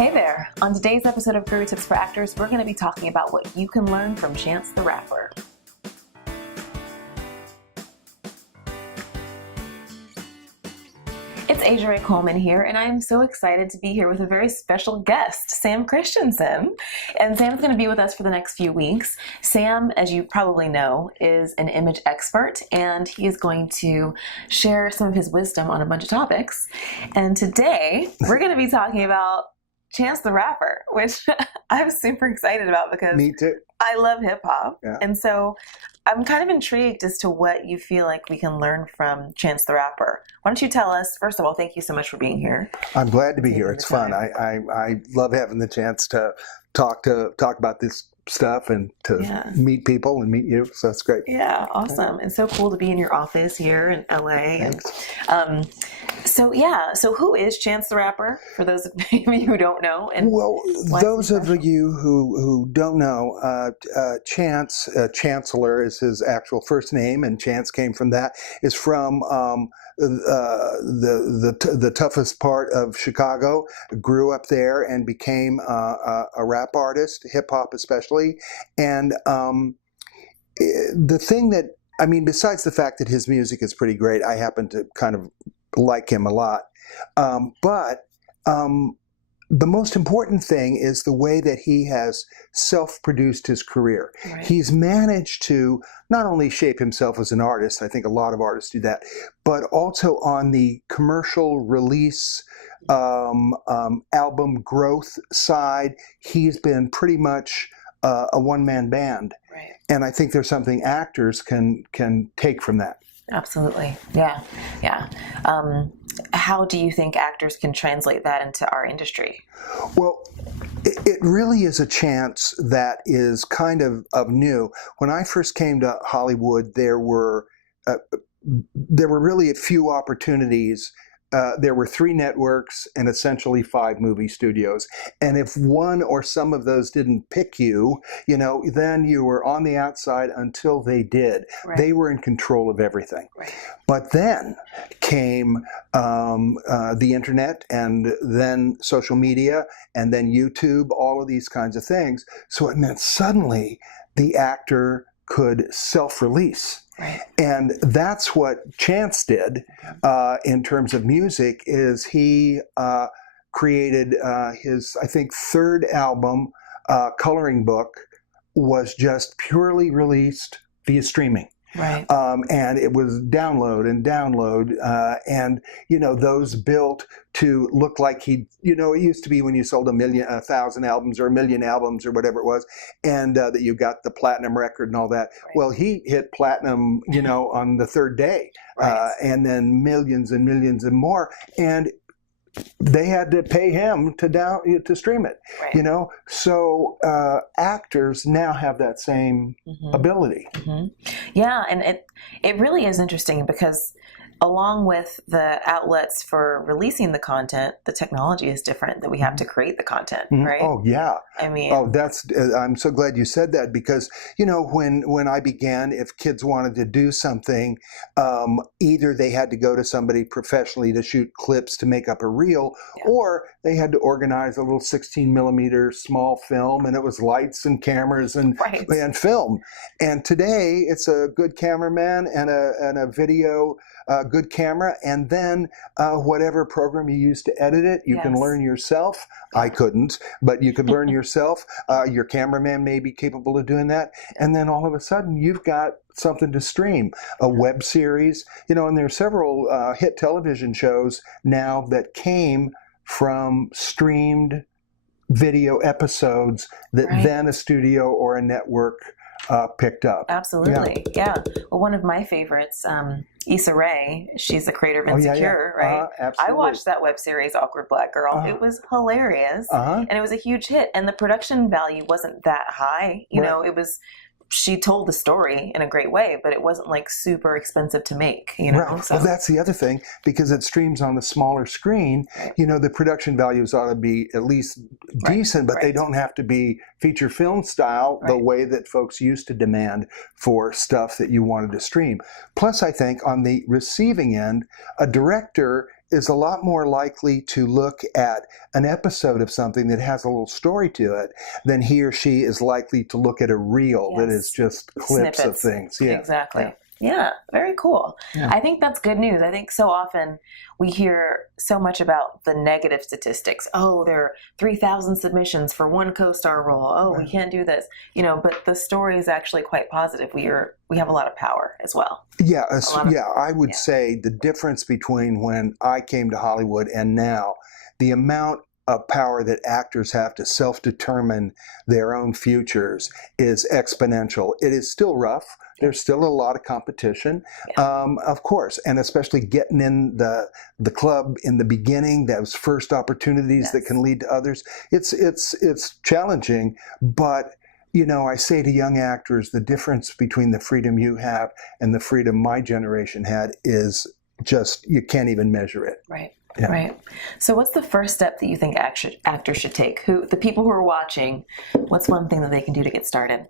Hey there! On today's episode of Career Tips for Actors, we're going to be talking about what you can learn from Chance the Rapper. It's Issa Rae Coleman here, and I am so excited to be here with a very special guest, Sam Christensen. And Sam's going to be with us for the next few weeks. Sam, as you probably know, is an image expert, and he is going to share some of his wisdom on a bunch of topics. And today, we're going to be talking about Chance the Rapper, which I'm super excited about because Me too. I love hip hop. Yeah. And so I'm kind of intrigued as to what you feel like we can learn from Chance the Rapper. Why don't you tell us, first of all, thank you so much for being here. I'm glad to be here. It's fun. I love having the chance to talk about this stuff and to meet people and meet you. So that's great. Yeah, awesome. And so cool to be in your office here in LA. Thanks. And, so who is Chance the Rapper, for those of you who don't know? And well, those of you who don't know, Chance, Chancellor is his actual first name, and Chance came from that, is from the toughest part of Chicago, grew up there and became a rap artist, hip hop especially. And the thing that, I mean, besides the fact that his music is pretty great, I happen to kind of like him a lot. But the most important thing is the way that he has self-produced his career. Right. He's managed to not only shape himself as an artist, I think a lot of artists do that, but also on the commercial release, album growth side, he's been pretty much a one-man band. Right. And I think there's something actors can take from that. Absolutely. Yeah. How do you think actors can translate that into our industry? Well, it really is a chance that is kind of new. When I first came to Hollywood, there were really a few opportunities. There were 3 networks and essentially 5 movie studios. And if one or some of those didn't pick you, then you were on the outside until they did. Right. They were in control of everything. Right. But then came the internet, and then social media, and then YouTube, all of these kinds of things. So it meant suddenly the actor could self-release. Right. And that's what Chance did in terms of music, is he created his, I think, 3rd album, Coloring Book, was just purely released via streaming. Right. And it was download, and those built to look like it used to be when you sold 1,000 albums or 1 million albums or whatever it was, and that you got the platinum record and all that. Right. Well, he hit platinum, on the 3rd day, right. And then millions and millions and more, and they had to pay him to stream it, right. So actors now have that same ability. Mm-hmm. Yeah, and it really is interesting because along with the outlets for releasing the content, the technology is different that we have to create the content, right? Oh, yeah. I mean... I'm so glad you said that, because, when I began, if kids wanted to do something, either they had to go to somebody professionally to shoot clips to make up a reel, or they had to organize a little 16 millimeter small film, and it was lights and cameras and film. And today, it's a good cameraman and a video good camera, and then whatever program you use to edit it, you can learn yourself. I couldn't, but you could learn yourself. Your cameraman may be capable of doing that, and then all of a sudden you've got something to stream, a web series, and there are several hit television shows now that came from streamed video episodes that then a studio or a network picked up. Absolutely, yeah. Well, one of my favorites, Issa Rae, she's the creator of Insecure, right? Absolutely. I watched that web series, Awkward Black Girl. It was hilarious, and it was a huge hit. And the production value wasn't that high. It was. She told the story in a great way, but it wasn't like super expensive to make, Right. So. Well, that's the other thing, because it streams on a smaller screen, the production values ought to be at least decent, but they don't have to be feature film style the way that folks used to demand for stuff that you wanted to stream. Plus, I think on the receiving end, a director is a lot more likely to look at an episode of something that has a little story to it than he or she is likely to look at a reel that is just clips of Snippets. things. Yeah. Exactly. Yeah, very cool. Yeah. I think that's good news. I think so often we hear so much about the negative statistics. Oh, there are 3,000 submissions for one co-star role. Oh, we can't do this. But the story is actually quite positive. We have a lot of power as well. Yeah, I would say the difference between when I came to Hollywood and now, the amount of power that actors have to self-determine their own futures is exponential. It is still rough. There's still a lot of competition, of course, and especially getting in the club in the beginning, those first opportunities that can lead to others. It's challenging, but I say to young actors, the difference between the freedom you have and the freedom my generation had is just, you can't even measure it. Right. Yeah. Right. So what's the first step that you think actors should take? The people who are watching, what's one thing that they can do to get started?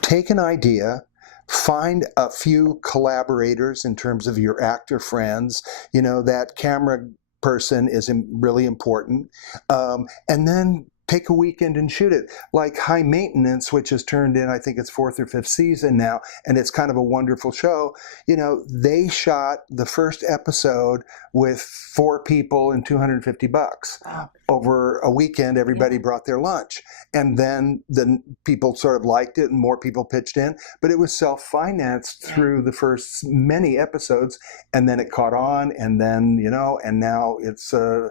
Take an idea, find a few collaborators in terms of your actor friends. That camera person is really important. And then take a weekend and shoot it. Like High Maintenance, which has turned in, I think it's 4th or 5th season now, and it's kind of a wonderful show. They shot the first episode with 4 people and $250. Wow. Over a weekend, everybody brought their lunch. And then the people sort of liked it and more people pitched in, but it was self-financed through the first many episodes, and then it caught on, and then, and now it's a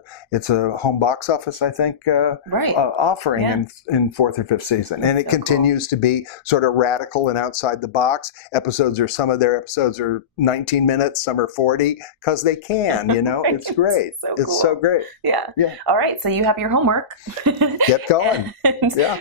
home box office, I think, offering in 4th or 5th season. And it continues to be sort of radical and outside the box. Some of their episodes are 19 minutes, some are 40, because they can, It's great. It's so great. Yeah. All right. So you have your homework. Get going.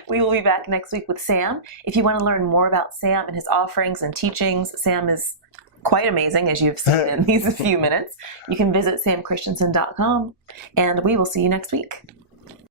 We will be back next week with Sam. If you want to learn more about Sam and his offerings and teachings, Sam is quite amazing, as you've seen in these few minutes. You can visit samchristensen.com, and we will see you next week.